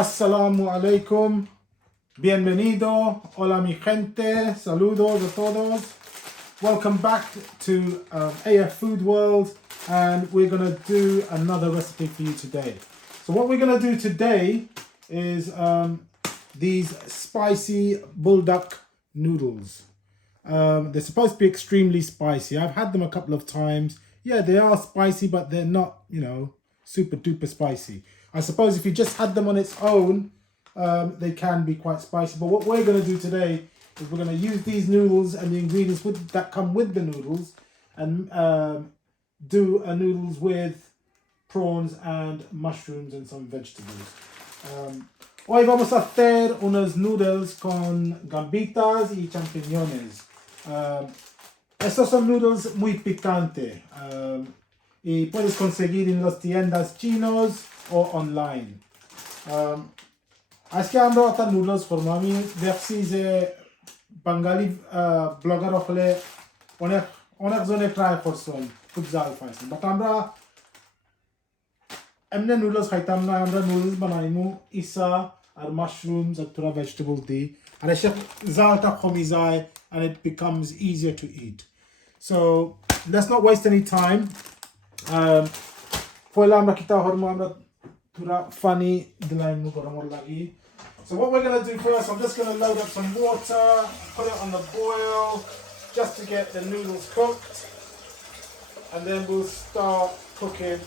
Assalamu alaikum, bienvenido, hola mi gente, saludos a todos. Welcome back to AF Food World, and we're going to do another recipe for you today. So what we're going to do today is these spicy bulldog noodles. They're supposed to be extremely spicy. I've had them a couple of times. Yeah, they are spicy, but they're not, super duper spicy. I suppose if you just had them on its own, they can be quite spicy. But what we're going to do today is we're going to use these noodles and the ingredients that come with the noodles and do a noodles with prawns and mushrooms and some vegetables. Hoy vamos a hacer unos noodles con gambitas y champiñones. Estos son noodles muy picantes y puedes conseguir en las tiendas chinos o online. Aşkı amra atan noodles formami vefsize Bengali blogger okle onek zone try করছন খুব জাল পাইছেন but আমরা এমনি noodles খাইতাম না আমরা noodles বানাইমু ইসা আর mushrooms আর তোরা vegetable দি আর এসে জালটা কমে যায় and it becomes easier to eat. So let's not waste any time. Poi আমরা কিতা হরমু আমরা funny dilainu goromor lagi. So what we're going to do first, I'm just going to load up some water, put it on the boil just to get the noodles cooked, and then we'll start cooking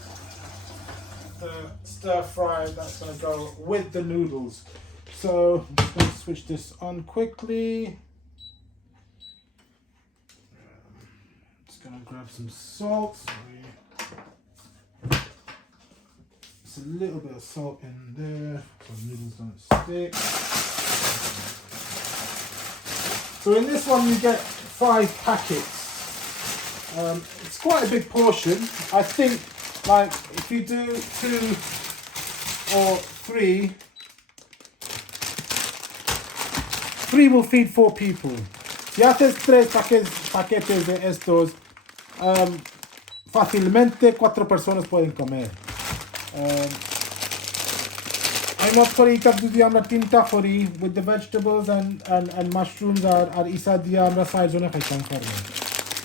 the stir fry that's going to go with the noodles. So I'm just going to switch this on quickly. Just going to grab some salt. A little bit of salt in there so the noodles don't stick. So in this one you get 5 packets. It's quite a big portion. I think like if you do 2 or 3 will feed 4 people. Si haces 3 paquetes de estos, fácilmente 4 personas pueden comer. I'm not for eat up the amra tinta khori with the vegetables and mushrooms are isa dia amra size one khaitam karbo.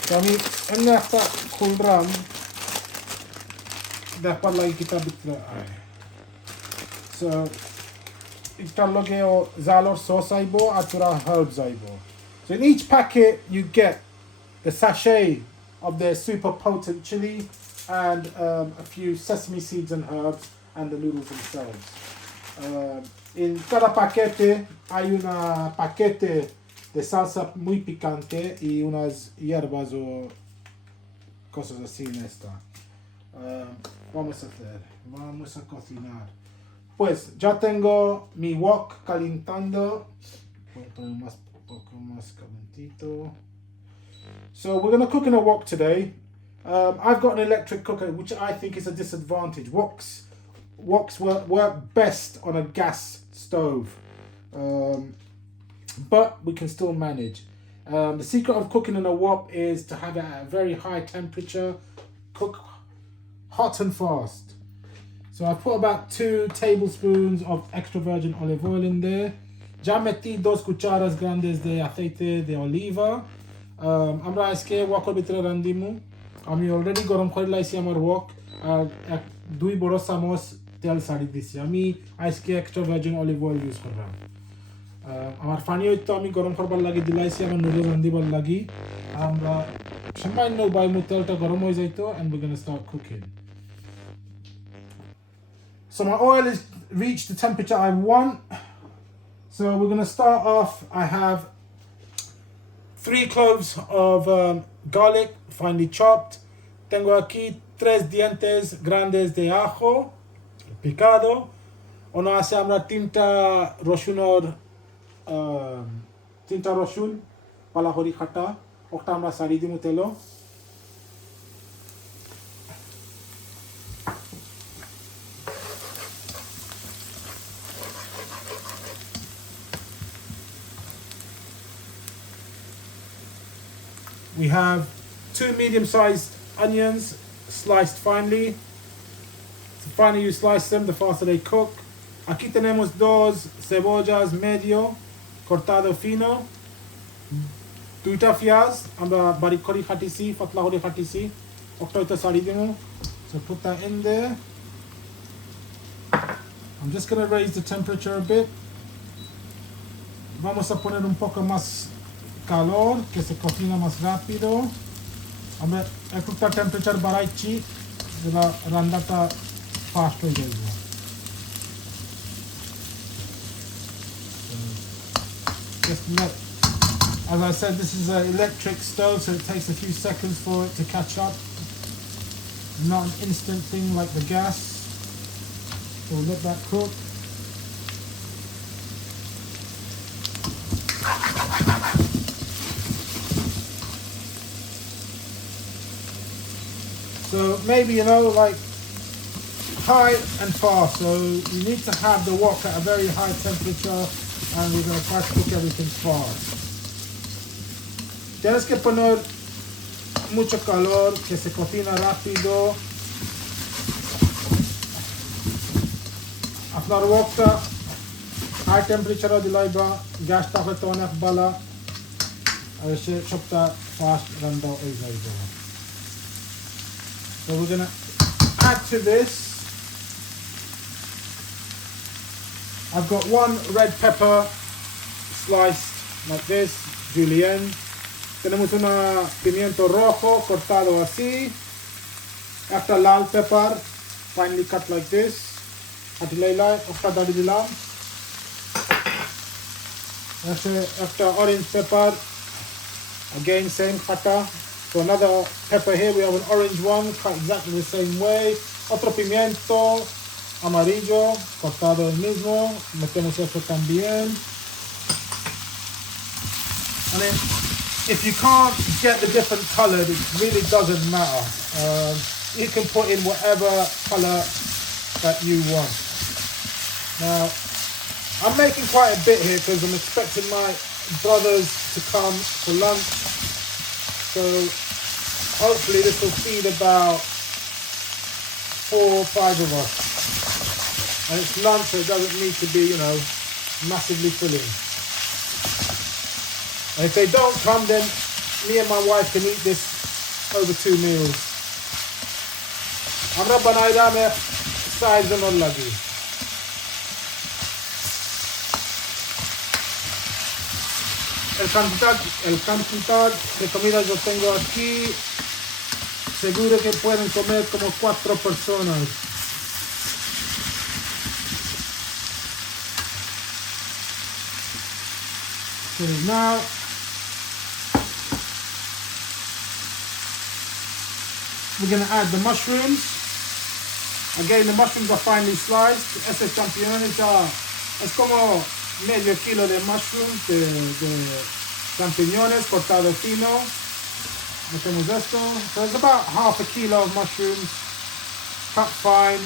So আমি এমনি একটা খুলরাম দেখবার লাগি কিতাব ভিতরে আয়. So এটার লগে জালর sauce আইবো আর তোরা herbs আইবো. So in each packet you get the sachet of their super potent chili and a few sesame seeds and herbs and the noodles themselves. En cada paquete hay una paquete de salsa muy picante y unas hierbas o cosas así en esta. Vamos a hacer, vamos a cocinar. Pues ya tengo mi wok calentando. Un poco más calentito. So we're going to cook in a wok today. I've got an electric cooker, which I think is a disadvantage. Woks work best on a gas stove, but we can still manage. The secret of cooking in a wok is to have it at a very high temperature, cook hot and fast. So I've put about 2 tablespoons of extra virgin olive oil in there. Ya metí 2 cucharas grandes de aceite de oliva. আমরা আজকে ওয়াকের ভিতরে রান্ধিমু আমি already গরম করে লাইছি আমার walk আর 2 বড় চামচ তেল ছাড়ি দিছি আমি আজকে extra virgin olive oil use করলাম আমার পানি হইতো আমি গরম করবার লাগি দিলাইছি আমার নুডলস রান্ধিবার লাগি আমরা সামান্য বাইমু তেলটা গরম হয়ে যাইতো and we're going to start cooking. So my oil is reached the temperature I want. So we're going to start off. I have 3 cloves of garlic finely chopped. Tengo aquí 3 dientes grandes de ajo picado. Ono আছে আমরা তিনটা রসুন পালা করি কাটা ওটা আমরা সারি দিমু তেলো. We have 2 medium-sized onions sliced finely. The finer you slice them, the faster they cook. Aquí tenemos dos cebollas medio cortado fino. Duita fiaz, amba barikori hatisi, fatlahori hatisi. Octoito saridimo. So put that in there. I'm just gonna raise the temperature a bit. Vamos a poner un poco más calor, que se cocina más rápido. Amba, ekutta temperature baraichi, de la randata fast ho jaibo. Just let, as I said, this is an electric stove, so it takes a few seconds for it to catch up. Not an instant thing like the gas. So we'll let that cook. So maybe, you know, like high and fast. So you need to have the wok at a very high temperature, and we're going to try to cook everything fast. Tienes que poner mucho calor, que se cocina rápido. After wokta high temperature dilaiba, gas taketona bala. Ayse chopta fast randa izaiba. So we're gonna add to this. I've got one red pepper sliced like this, julienne. Tenemos una pimiento rojo cortado así. After lal pepper, finely cut like this. Atilay after dadilam. After orange pepper, again same kata. So another pepper here, we have an orange one, cut exactly the same way. Otro pimiento amarillo, cortado el mismo. Metemos eso también. And then, if you can't get the different color, it really doesn't matter. You can put in whatever color that you want. Now, I'm making quite a bit here because I'm expecting my brothers to come for lunch. So hopefully this will feed about 4 or 5 of us. And it's lunch, so it doesn't need to be, you know, massively filling. And if they don't come, then me and my wife can eat this over 2 meals. Amra banai dame size non lagi. El cantidad de comida yo tengo aquí, seguro que pueden comer como 4 personas. So now we're going to add the mushrooms. Again, the mushrooms are finely sliced. Este champinones es como medio kilo de mushrooms, de champiñones cortado fino. Metemos esto. So it's about half a kilo of mushrooms, cut fine.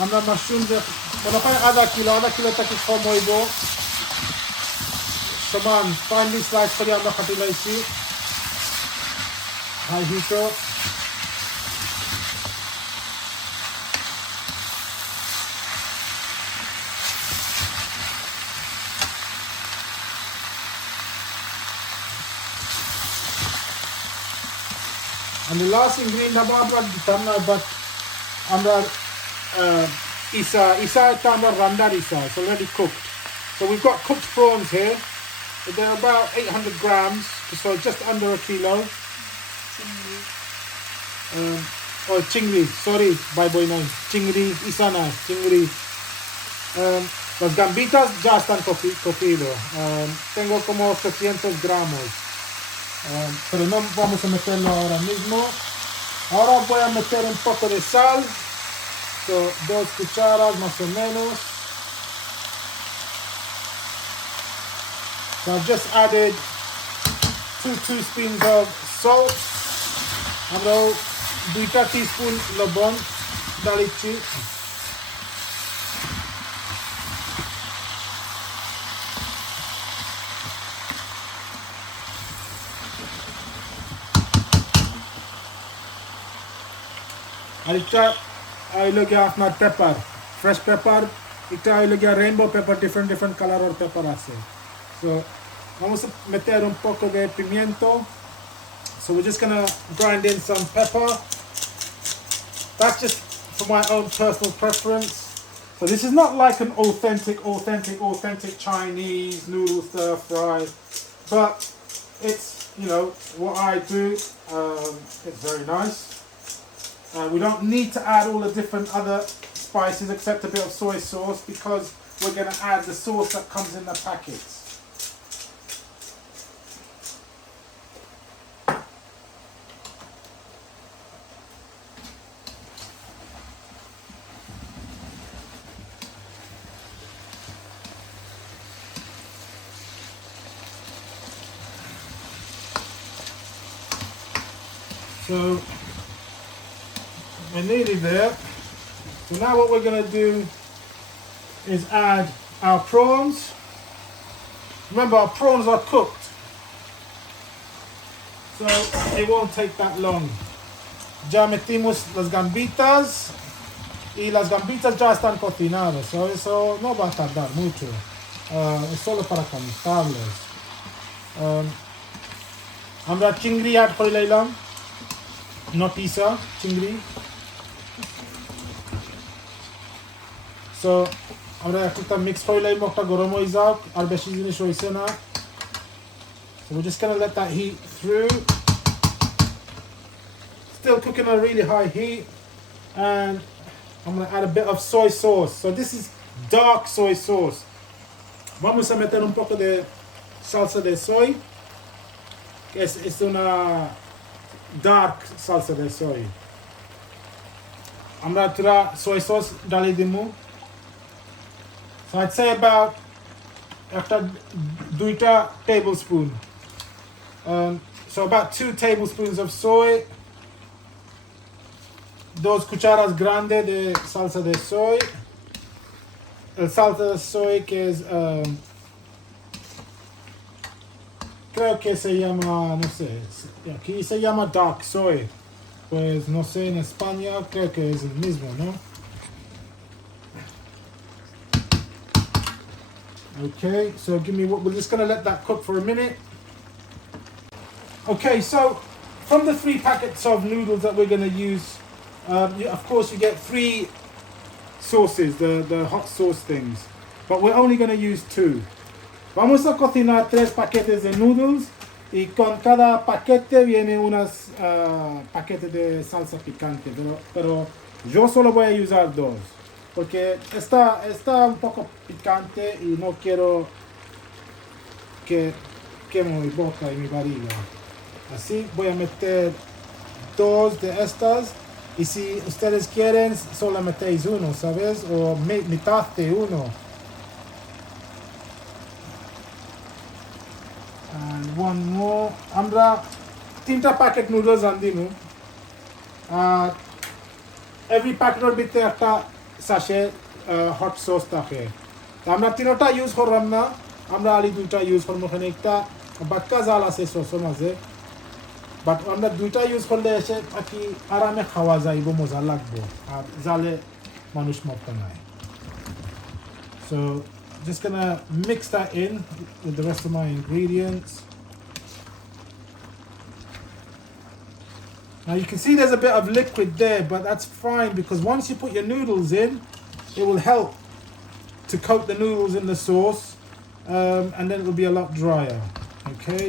And the mushrooms, bueno, ada kilo taki como ibo. Saman, finely sliced kaya ang nakatila isi. High heater. And the last ingredient but isa randar isa. It's already cooked. So we've got cooked prawns here. They're about 800 grams, so just under a kilo. Chingri, sorry, bye boy nine. Chingri, isana, chingri. Las gambitas ya están cocido. Tengo como 800 gramos. Pero no vamos a meterlo ahora mismo. Ahora voy a meter un poco de sal. So, 2 cucharas más o menos. So I've just added 2 teaspoons of salt. And 2 teaspoons lobon dalichi. I look at my pepper. fresh pepper, একটা হইলো গিয়া rainbow pepper, different color or pepper আছে. So vamos a meter un poco de pimiento. So we're just gonna grind in some pepper. That's just for my own personal preference. So this is not like an authentic Chinese noodle stir fry, but it's, you know, what I do. It's very nice. We don't need to add all the different other spices except a bit of soy sauce because we're going to add the sauce that comes in the packets. So we're nearly there. So now what we're going to do is add our prawns. Remember, our prawns are cooked, so it won't take that long. Ya metimos las gambitas y las gambitas ya están cocinadas, so eso no va a tardar mucho. Es solo para calentarlas. আমরা চিংড়ি add করে লাইলাম, no pizza, চিংড়ি. So আমরা একটা mix করে lime, একটা গরম হয়ে যাক, আর বেশি জিনিস হইছে না. So we're just gonna let that heat through. Still cooking at a really high heat, and I'm gonna add a bit of soy sauce. So this is dark soy sauce. Vamos a meter un poco de salsa de soy. Es una dark salsa de soy. আমরা তোরা soy sauce ডালি দিমু. So I'd say about একটা 2 tablespoon. So about 2 tablespoons of soy. 2 cucharas grandes de salsa de soy. El salsa de soy que es creo que se llama, no sé, aquí se llama dark soy. Pues no sé, en España creo que es el mismo, ¿no? Okay, so we're just gonna let that cook for a minute. Okay, so from the 3 packets of noodles that we're gonna use, of course you get 3 sauces, the hot sauce things, but we're only gonna use 2. Vamos a cocinar 3 paquetes de noodles y con cada paquete viene unas paquetes de salsa picante, pero yo solo voy a usar 2. Porque está un poco picante y no quiero que queme mi boca y mi barriga. Así voy a meter 2 de estas, y si ustedes quieren solo metéis 1, ¿sabes? O mitad de 1. And one more. আমরা 3টা packet noodles আনদিমু. Every প্যাকেটের ভিতরে একটা sachet hot sauce থাকে. তো আমরা 3টা use করলাম না, আমরা আলি 2টা ইউজ করব. এখানে একটা বাটকা জাল আছে সসের মাঝে, বাট আমরা 2টা ইউজ করলে এসে কি আরামে খাওয়া যাইব, মজা লাগবে, আর জালে মানুষ মরতে নাই. So just gonna mix that in with the rest of my ingredients. Now you can see there's a bit of liquid there, but that's fine because once you put your noodles in, it will help to coat the noodles in the sauce, and then it will be a lot drier. Okay,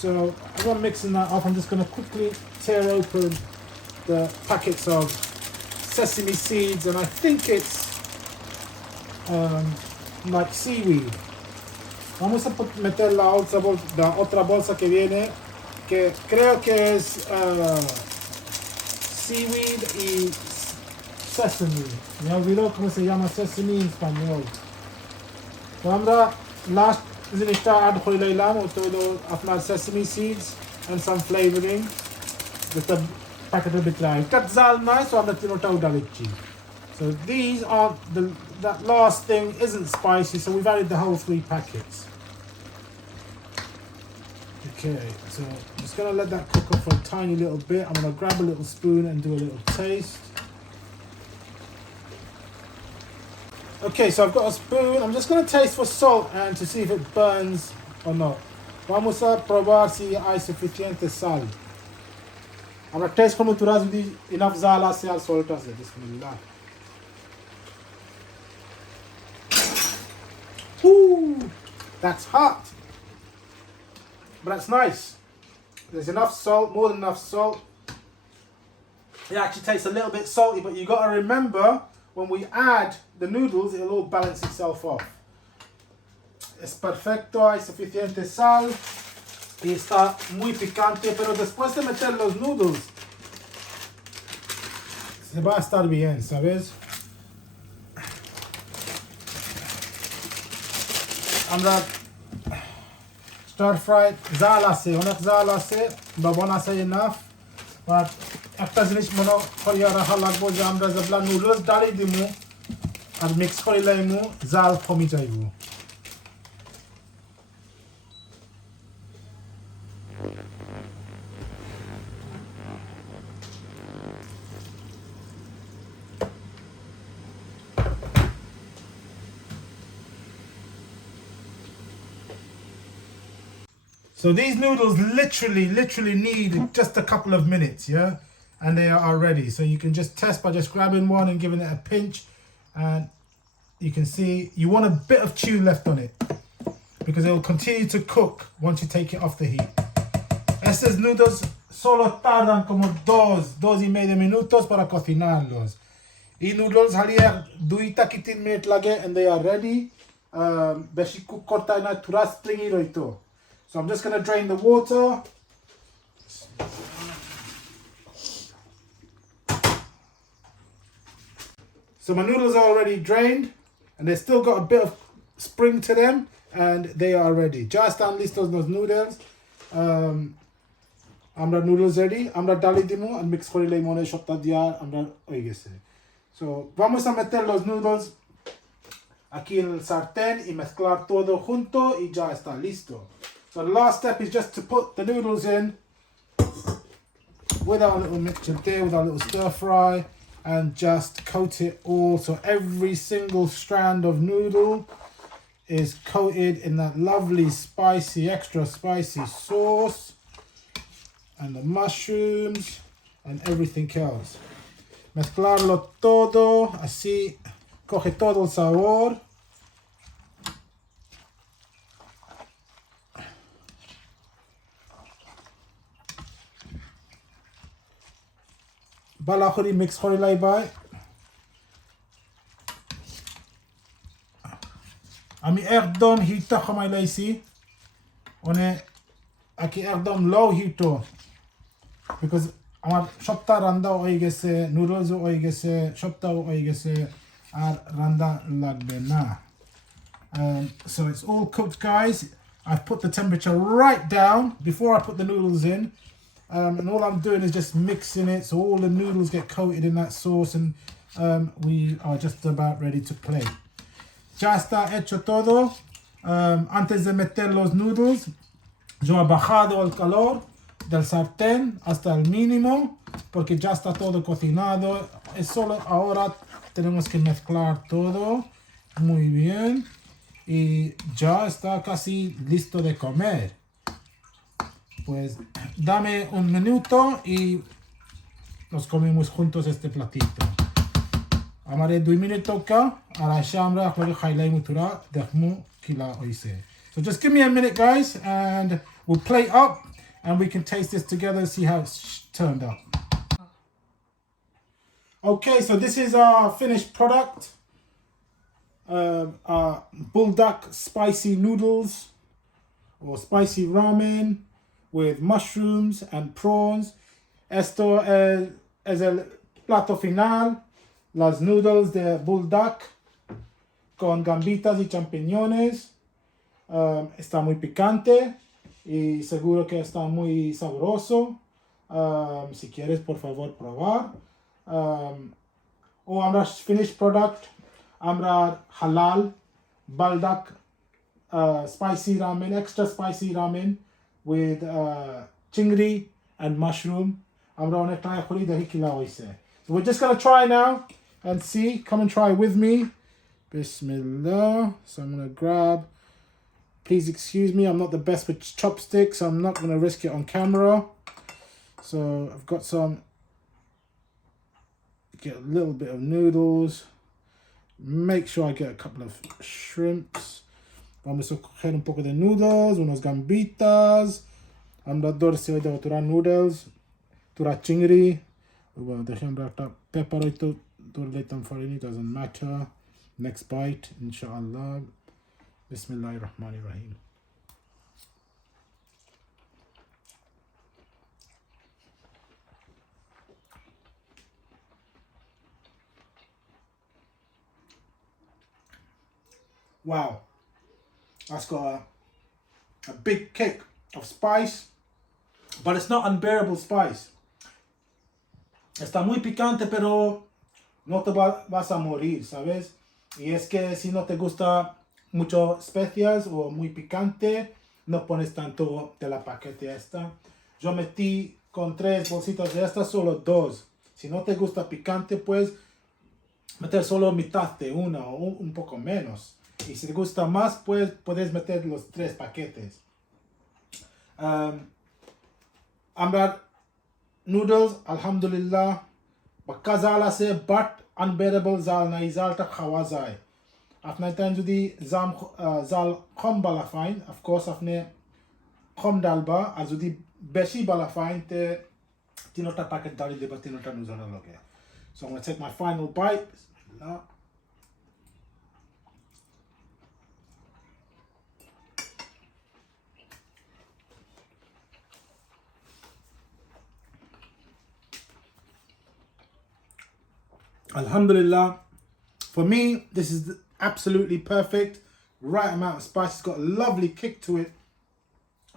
so as I'm mixing that up, I'm just going to quickly tear open the packets of sesame seeds, and I think it's like seaweed. Vamos a meter la otra bolsa que viene, que creo que es seaweed y sesame. Me olvidó cómo se llama sesame en español. তো আমরা last জিনিসটা add করে নিলাম, ওটা হলো আপনার sesame seeds and some flavoring. যেটা প্যাকেটের ভিতরে এটা জাল নয়, so আমরা তিনটাও ডালিচ্ছি. So these are that last thing isn't spicy, so we've added the whole 3 packets. Okay, so I'm just gonna let that cook up for a tiny little bit. I'm gonna grab a little spoon and do a little taste. Okay, so I've got a spoon. I'm just going to taste for salt and to see if it burns or not. Vamos a probar si hay suficiente sal. I'm going to taste como tu raz enough sal hace al soltas de Bismillah. Ooh, that's hot. But that's nice. There's enough salt, more than enough salt. It actually tastes a little bit salty, but you got to remember when we add the noodles, it'll all balance itself off. Es perfecto, hay suficiente sal y está muy picante, pero después de meter los noodles, se va a estar bien, ¿sabes? আমরা stir fry জাল আছে, অনেক জাল আছে, লবণ আছে enough, but একটা জিনিস মনে করিয়া রাখা লাগবো যে আমরা যেগুলা নুডলস ডালি দিমু আর মিক্স করে লাইমু জাল কমি যাইব। So these noodles literally need just a couple of minutes, yeah? And they are ready. So you can just test by just grabbing one and giving it a pinch. And you can see, you want a bit of chew left on it because it will continue to cook once you take it off the heat. Estos noodles solo tardan como dos y medio minutos para cocinarlos. Y noodles halia duita kitin minute lage and they are ready. Beshi cook korta na turas springy roito. So I'm just going to drain the water. So my noodles are already drained and they've still got a bit of spring to them and they are ready. Ya están listos los noodles. Amra noodles ready. Amra dali dimu and mix kori limone shopta diar amra oigese. So vamos a meter los noodles aquí en el sartén y mezclar todo junto y ya está listo. So the last step is just to put the noodles in with our little mixture there, with our little stir fry, and just coat it all. So every single strand of noodle is coated in that lovely spicy, extra spicy sauce, and the mushrooms and everything else. Mezclarlo todo, así coge todo el sabor. Balahori mix hori lai bai. Ami ekdom hita khamai laisi. One aki ekdom low hito. Because amar shopta randa oi gese, noodles oi gese, shopta oi gese, ar randa lagbe na. So it's all cooked, guys. I've put the temperature right down before I put the noodles in. And all I'm doing is just mixing it so all the noodles get coated in that sauce and we are just about ready to play. Ya está hecho todo. Antes de meter los noodles, yo he bajado el calor del sartén hasta el mínimo porque ya está todo cocinado. Es solo ahora tenemos que mezclar todo muy bien y ya está casi listo de comer. Pues dame un minuto y nos comemos juntos este platito. Amare 2 minutos ka ara shamra khori khailai mutura dekhmu kila oise. So just give me a minute, guys, and we'll plate up and we can taste this together and see how it's turned out. Okay, so this is our finished product. Our bulldog spicy noodles or spicy ramen with mushrooms and prawns. Esto es el plato final. Las noodles de bulldog con gambitas y champiñones. Está muy picante y seguro que está muy sabroso. Si quieres, por favor, probar. Amra finished product. Amra halal bulldog spicy ramen, extra spicy ramen with chingri and mushroom. So we're just going to try now and see. Come and try with me. Bismillah. So I'm going to grab. Please excuse me, I'm not the best with chopsticks, so I'm not going to risk it on camera. So I've got some, get a little bit of noodles. Make sure I get a couple of shrimps. Vamos a coger un poco de noodles, unos gambitas. I'm not dorsi de tura noodles, tura chingri. Well, the pepper to dorletan farini doesn't matter. Next bite, inshallah. Bismillahirrahmanirrahim. Wow, that's got a big kick of spice, but it's not unbearable spice. Está muy picante, pero no te vas a morir, ¿sabes? Y es que si no te gusta mucho especias o muy picante, no pones tanto de la paquete esta. Yo metí con 3 bolsitas de estas, solo 2. Si no te gusta picante, pues meter solo mitad de una o un poco menos. Y si te gusta más, pues puedes meter los 3 paquetes. Amrad noodles, alhamdulillah, bakazala se but unbearable zal na izalta khawazai. After time judi zam zal khom balafain, of course afne khom dalba, as judi beshi balafain te tinota packet dali deba tinota nuzana loge. So I'm going to take my final bite. Bismillah. Alhamdulillah, for me this is absolutely perfect, right amount of spice. It's got a lovely kick to it.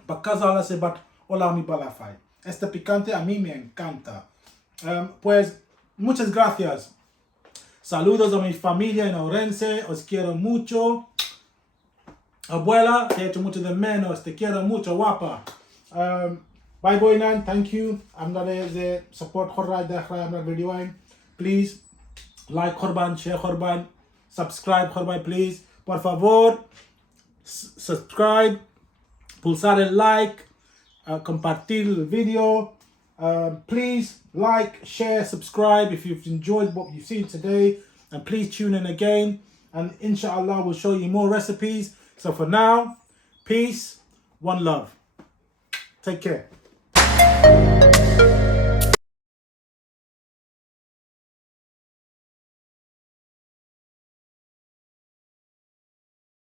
Bakazala se bat hola mi balafai. Este picante a mí me encanta. Pues muchas gracias. Saludos a mi familia en Orense, os quiero mucho. Abuela, te he hecho mucho de menos, te quiero mucho, guapa. Bye boy nan, thank you. I'm gonna support Khorraj Dekhra, I'm not videoing. Please like Khorban, share Khorban, subscribe Khorban, please. Por favor, subscribe, pulsar el like, compartir el video. Please like, share, subscribe if you've enjoyed what you've seen today, and please tune in again, and inshallah we'll show you more recipes. So for now, peace, one love, take care.